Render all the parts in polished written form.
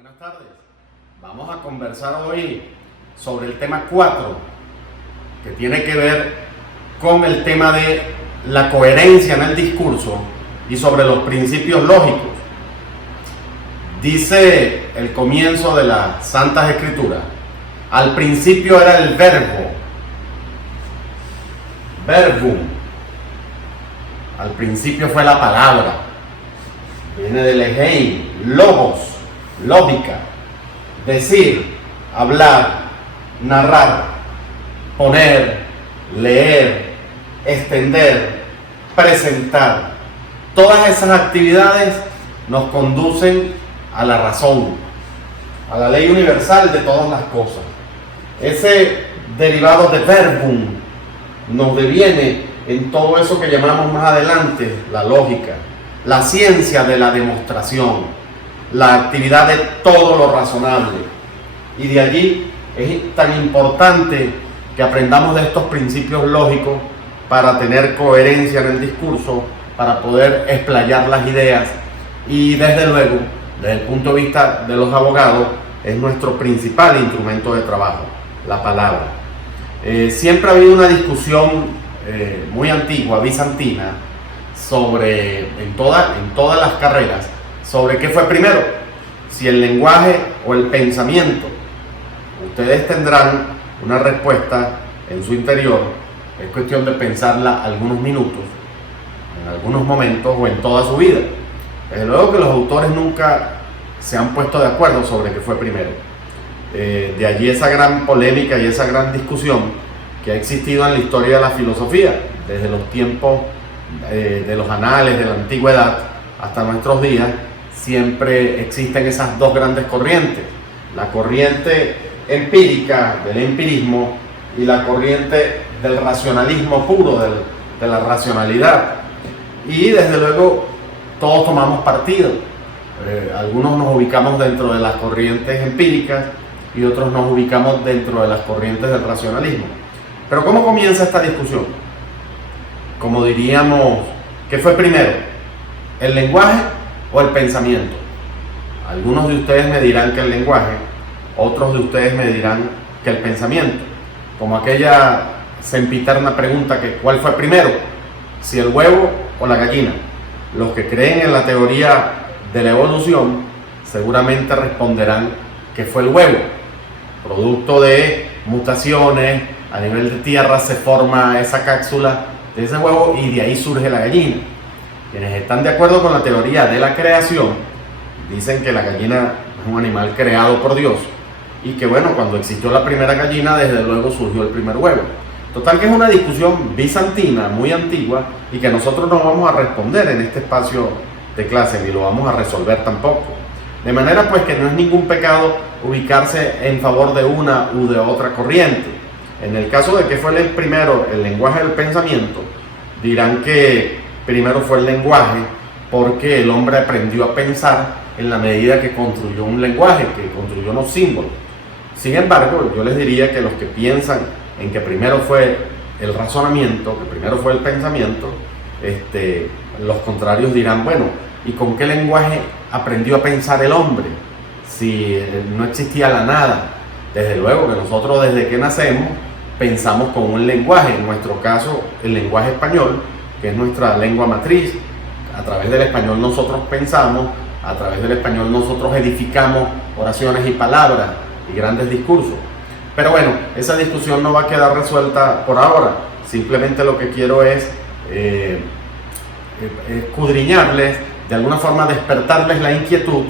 Buenas tardes. Vamos a conversar hoy sobre el tema 4, que tiene que ver con el tema de la coherencia en el discurso y sobre los principios lógicos. Dice el comienzo de las Santas Escrituras: al principio era el verbo, verbum. Al principio fue la palabra. Viene del egein, logos, lógica, decir, hablar, narrar, poner, leer, extender, presentar. Todas esas actividades nos conducen a la razón, a la ley universal de todas las cosas. Ese derivado de verbum nos deviene en todo eso que llamamos más adelante la lógica, la ciencia de la demostración, la actividad de todo lo razonable. Y de allí es tan importante que aprendamos de estos principios lógicos para tener coherencia en el discurso, para poder explayar las ideas. Y desde luego, desde el punto de vista de los abogados, es nuestro principal instrumento de trabajo, la palabra. Siempre ha habido una discusión muy antigua, bizantina, en todas las carreras, sobre qué fue primero, si el lenguaje o el pensamiento. Ustedes tendrán una respuesta en su interior, es cuestión de pensarla algunos minutos, en algunos momentos o en toda su vida. Desde luego que los autores nunca se han puesto de acuerdo sobre qué fue primero. De allí esa gran polémica y esa gran discusión que ha existido en la historia de la filosofía, desde los tiempos de los anales de la antigüedad hasta nuestros días. Siempre existen esas dos grandes corrientes: la corriente empírica del empirismo y la corriente del racionalismo puro, de la racionalidad. Y desde luego todos tomamos partido. Algunos nos ubicamos dentro de las corrientes empíricas y otros nos ubicamos dentro de las corrientes del racionalismo. Pero ¿cómo comienza esta discusión? Como diríamos, ¿qué fue primero? ¿El lenguaje o el pensamiento? Algunos de ustedes me dirán que el lenguaje, otros de ustedes me dirán que el pensamiento. Como aquella sempiterna pregunta que ¿cuál fue primero? ¿Si el huevo o la gallina? Los que creen en la teoría de la evolución seguramente responderán que fue el huevo. Producto de mutaciones, a nivel de tierra se forma esa cápsula de ese huevo y de ahí surge la gallina. Quienes están de acuerdo con la teoría de la creación dicen que la gallina es un animal creado por Dios y que bueno, cuando existió la primera gallina, desde luego surgió el primer huevo. Total que es una discusión bizantina, muy antigua, y que nosotros no vamos a responder en este espacio de clase, ni lo vamos a resolver tampoco. De manera pues que no es ningún pecado ubicarse en favor de una u de otra corriente. En el caso de que fue el primero el lenguaje del pensamiento, dirán que primero fue el lenguaje porque el hombre aprendió a pensar en la medida que construyó un lenguaje, que construyó unos símbolos. Sin embargo, yo les diría que los que piensan en que primero fue el razonamiento, que primero fue el pensamiento, los contrarios dirán, bueno, ¿y con qué lenguaje aprendió a pensar el hombre? Si no existía la nada. Desde luego que nosotros desde que nacemos pensamos con un lenguaje, en nuestro caso el lenguaje español, que es nuestra lengua matriz. A través del español nosotros pensamos, a través del español nosotros edificamos oraciones y palabras y grandes discursos. Pero bueno, esa discusión no va a quedar resuelta por ahora. Simplemente lo que quiero es escudriñarles, de alguna forma despertarles la inquietud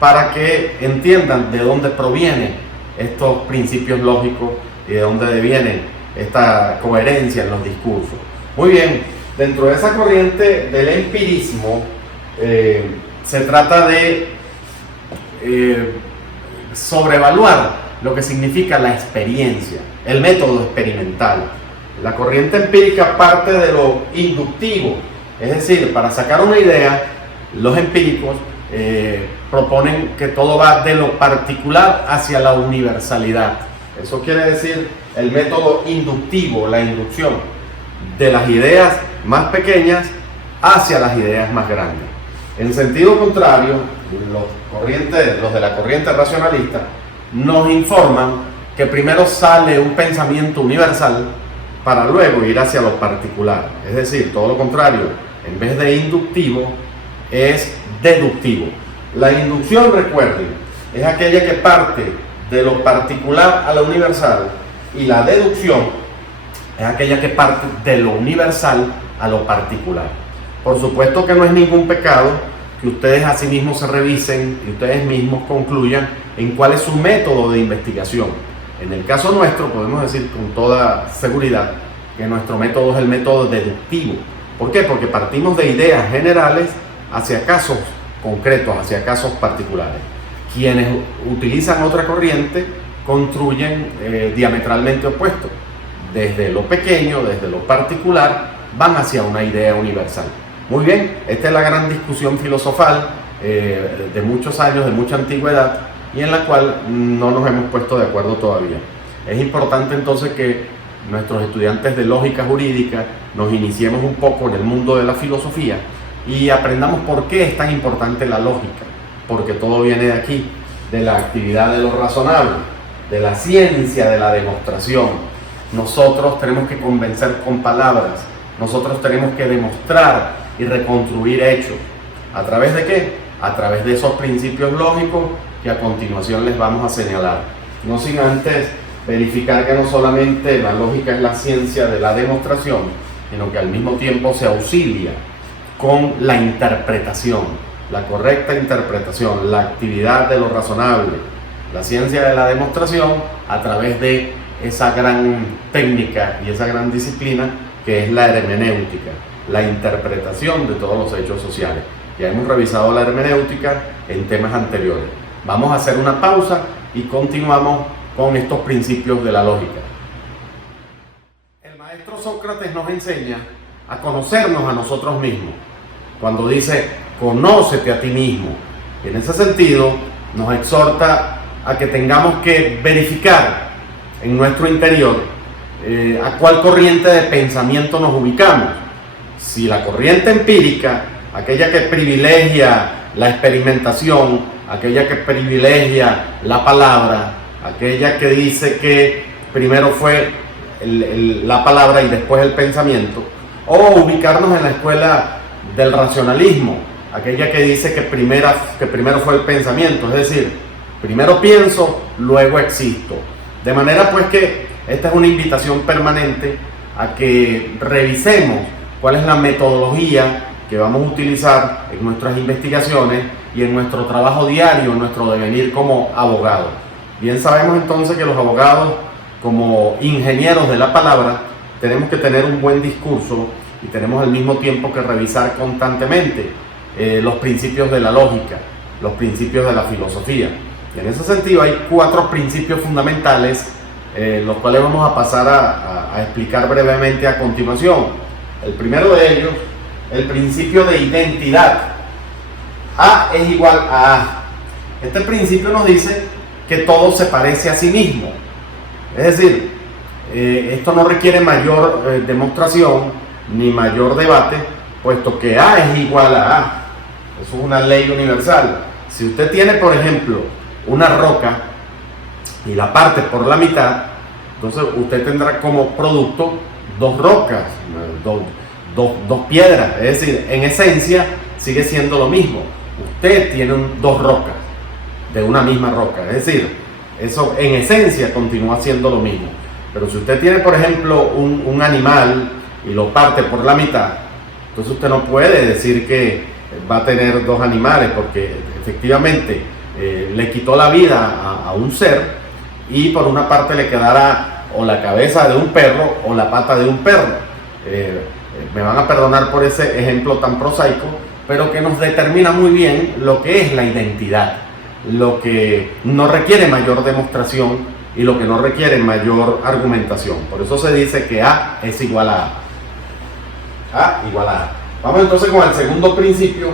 para que entiendan de dónde provienen estos principios lógicos y de dónde deviene esta coherencia en los discursos. Muy bien, dentro de esa corriente del empirismo se trata de sobrevaluar lo que significa la experiencia, el método experimental. La corriente empírica parte de lo inductivo, es decir, para sacar una idea, los empíricos proponen que todo va de lo particular hacia la universalidad. Eso quiere decir el método inductivo, la inducción de las ideas más pequeñas hacia las ideas más grandes. En sentido contrario, los de la corriente racionalista, nos informan que primero sale un pensamiento universal para luego ir hacia lo particular. Es decir, todo lo contrario, en vez de inductivo, es deductivo. La inducción, recuerden, es aquella que parte de lo particular a lo universal, y la deducción es aquella que parte de lo universal a lo particular. Por supuesto que no es ningún pecado que ustedes a sí mismos se revisen y ustedes mismos concluyan en cuál es su método de investigación. En el caso nuestro podemos decir con toda seguridad que nuestro método es el método deductivo. ¿Por qué? Porque partimos de ideas generales hacia casos concretos, hacia casos particulares. Quienes utilizan otra corriente construyen diametralmente opuestos. Desde lo pequeño, desde lo particular, van hacia una idea universal. Muy bien, esta es la gran discusión filosofal de muchos años, de mucha antigüedad, y en la cual no nos hemos puesto de acuerdo todavía. Es importante entonces que nuestros estudiantes de lógica jurídica nos iniciemos un poco en el mundo de la filosofía y aprendamos por qué es tan importante la lógica, porque todo viene de aquí, de la actividad de lo razonable, de la ciencia de la demostración. Nosotros tenemos que convencer con palabras, nosotros tenemos que demostrar y reconstruir hechos. ¿A través de qué? A través de esos principios lógicos que a continuación les vamos a señalar. No sin antes verificar que no solamente la lógica es la ciencia de la demostración, sino que al mismo tiempo se auxilia con la interpretación, la correcta interpretación, la actividad de lo razonable, la ciencia de la demostración a través de esa gran técnica y esa gran disciplina que es la hermenéutica, la interpretación de todos los hechos sociales. Ya hemos revisado la hermenéutica en temas anteriores. Vamos a hacer una pausa y continuamos con estos principios de la lógica. El maestro Sócrates nos enseña a conocernos a nosotros mismos. Cuando dice, conócete a ti mismo. En ese sentido, nos exhorta a que tengamos que verificar en nuestro interior a cuál corriente de pensamiento nos ubicamos. Si la corriente empírica, aquella que privilegia la experimentación, aquella que privilegia la palabra, aquella que dice que primero fue la palabra y después el pensamiento, o ubicarnos en la escuela del racionalismo, aquella que dice que primero fue el pensamiento, es decir, primero pienso, luego existo. De manera pues que esta es una invitación permanente a que revisemos cuál es la metodología que vamos a utilizar en nuestras investigaciones y en nuestro trabajo diario, en nuestro devenir como abogados. Bien sabemos entonces que los abogados, como ingenieros de la palabra, tenemos que tener un buen discurso y tenemos al mismo tiempo que revisar constantemente los principios de la lógica, los principios de la filosofía. Y en ese sentido hay 4 principios fundamentales, los cuales vamos a pasar a explicar brevemente a continuación. El primero de ellos, el principio de identidad. A es igual a A. Este principio nos dice que todo se parece a sí mismo. Es decir, esto no requiere mayor demostración ni mayor debate, puesto que A es igual a A. Eso es una ley universal. Si usted tiene, por ejemplo, una roca y la parte por la mitad, entonces usted tendrá como producto 2 rocas, dos piedras. Es decir, en esencia sigue siendo lo mismo. Usted tiene 2 rocas de una misma roca. Es decir, eso en esencia continúa siendo lo mismo. Pero si usted tiene, por ejemplo, un animal y lo parte por la mitad, entonces usted no puede decir que va a tener 2 animales, porque efectivamente le quitó la vida a un ser y por una parte le quedará o la cabeza de un perro o la pata de un perro. Me van a perdonar por ese ejemplo tan prosaico, pero que nos determina muy bien lo que es la identidad, lo que no requiere mayor demostración y lo que no requiere mayor argumentación. Por eso se dice que A es igual a A. A igual a A. Vamos entonces con el segundo principio,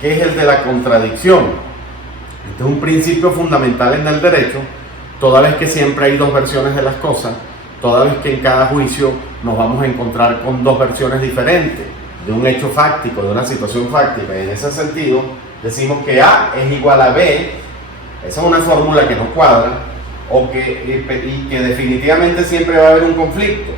que es el de la contradicción. Este es un principio fundamental en el derecho, toda vez que siempre hay 2 versiones de las cosas, toda vez que en cada juicio nos vamos a encontrar con 2 versiones diferentes de un hecho fáctico, de una situación fáctica. Y en ese sentido, decimos que A es igual a B, esa es una fórmula que no cuadra, y que definitivamente siempre va a haber un conflicto.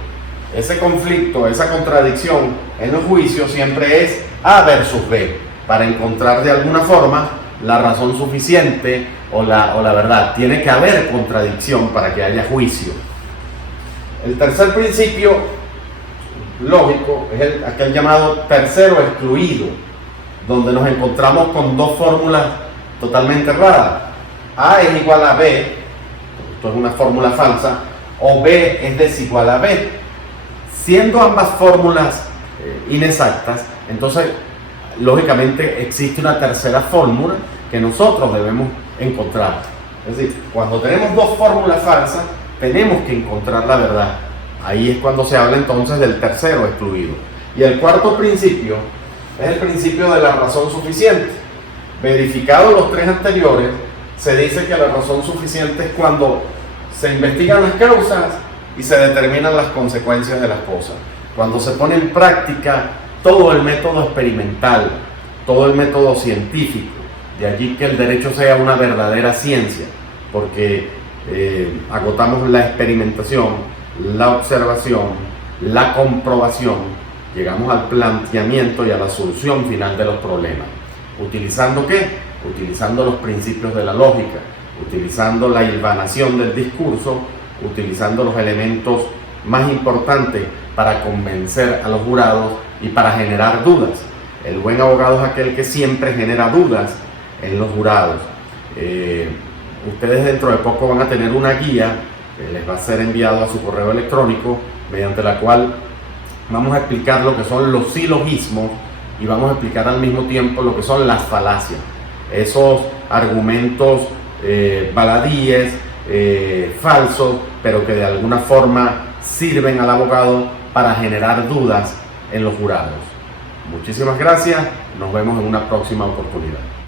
Ese conflicto, esa contradicción en los juicios siempre es A versus B, para encontrar de alguna forma la razón suficiente o la verdad. Tiene que haber contradicción para que haya juicio. El tercer principio lógico es aquel llamado tercero excluido, donde nos encontramos con dos fórmulas totalmente raras. A es igual a B, esto es una fórmula falsa, o B es desigual a B. Siendo ambas fórmulas inexactas, entonces lógicamente existe una tercera fórmula que nosotros debemos encontrar. Es decir, cuando tenemos dos fórmulas falsas, tenemos que encontrar la verdad. Ahí es cuando se habla entonces del tercero excluido. Y el cuarto principio es el principio de la razón suficiente. Verificados los tres anteriores, se dice que la razón suficiente es cuando se investigan las causas y se determinan las consecuencias de las cosas. Cuando se pone en práctica todo el método experimental, todo el método científico. De allí que el derecho sea una verdadera ciencia, porque agotamos la experimentación, la observación, la comprobación, llegamos al planteamiento y a la solución final de los problemas. ¿Utilizando qué? Utilizando los principios de la lógica, utilizando la hilvanación del discurso, utilizando los elementos más importantes para convencer a los jurados y para generar dudas. El buen abogado es aquel que siempre genera dudas en los jurados. Ustedes dentro de poco van a tener una guía que les va a ser enviado a su correo electrónico, mediante la cual vamos a explicar lo que son los silogismos y vamos a explicar al mismo tiempo lo que son las falacias, esos argumentos baladíes, falsos, pero que de alguna forma sirven al abogado para generar dudas en los jurados. Muchísimas gracias, nos vemos en una próxima oportunidad.